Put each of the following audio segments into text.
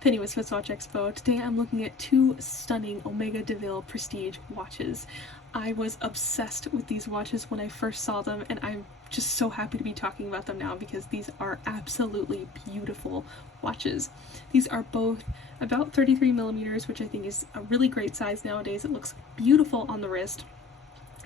Penny with SwissWatchExpo. Today I'm looking at two stunning Omega DeVille Prestige watches. I was obsessed with these watches when I first saw them, and I'm just so happy to be talking about them now because these are absolutely beautiful watches. These are both about 33 millimeters, which I think is a really great size nowadays. It looks beautiful on the wrist.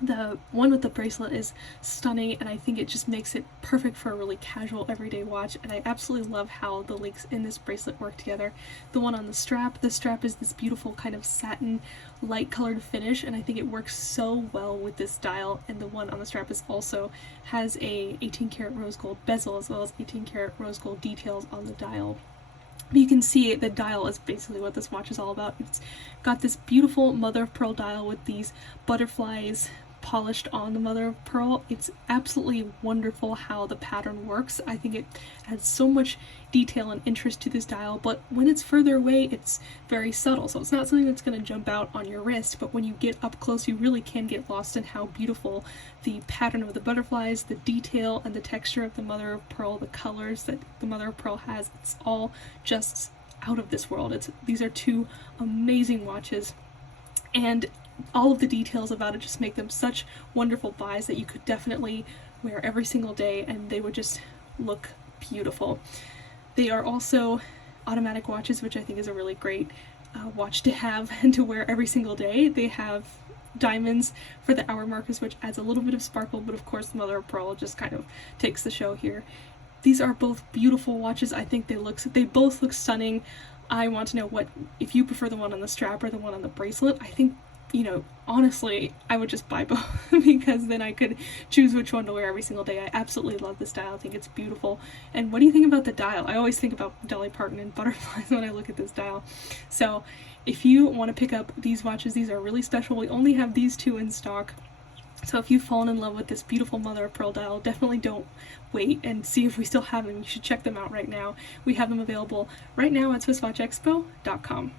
The one with the bracelet is stunning, and I think it just makes it perfect for a really casual everyday watch, and I absolutely love how the links in this bracelet work together. The one on the strap is this beautiful kind of satin light colored finish, and I think it works so well with this dial, and the one on the strap is also has a 18 karat rose gold bezel as well as 18 karat rose gold details on the dial. You can see the dial is basically what this watch is all about. It's got this beautiful mother of pearl dial with these butterflies polished on the mother of pearl. It's absolutely wonderful how the pattern works. I think it adds so much detail and interest to this dial, but when it's further away it's very subtle, so it's not something that's going to jump out on your wrist, but when you get up close you really can get lost in how beautiful the pattern of the butterflies, the detail, and the texture of the mother of pearl, the colors that the mother of pearl has. It's all just out of this world. These are two amazing watches, and all of the details about it just make them such wonderful buys that you could definitely wear every single day and they would just look beautiful. They are also automatic watches, which I think is a really great watch to have and to wear every single day. They have diamonds for the hour markers, which adds a little bit of sparkle, but of course the mother of pearl just kind of takes the show here. These are both beautiful watches. I think they both look stunning. I want to know if you prefer the one on the strap or the one on the bracelet. I think, honestly, I would just buy both because then I could choose which one to wear every single day. I absolutely love this dial. I think it's beautiful. And what do you think about the dial? I always think about Dolly Parton and butterflies when I look at this dial. So if you want to pick up these watches, these are really special. We only have these two in stock. So if you've fallen in love with this beautiful mother of pearl dial, definitely don't wait and see if we still have them. You should check them out right now. We have them available right now at SwissWatchExpo.com.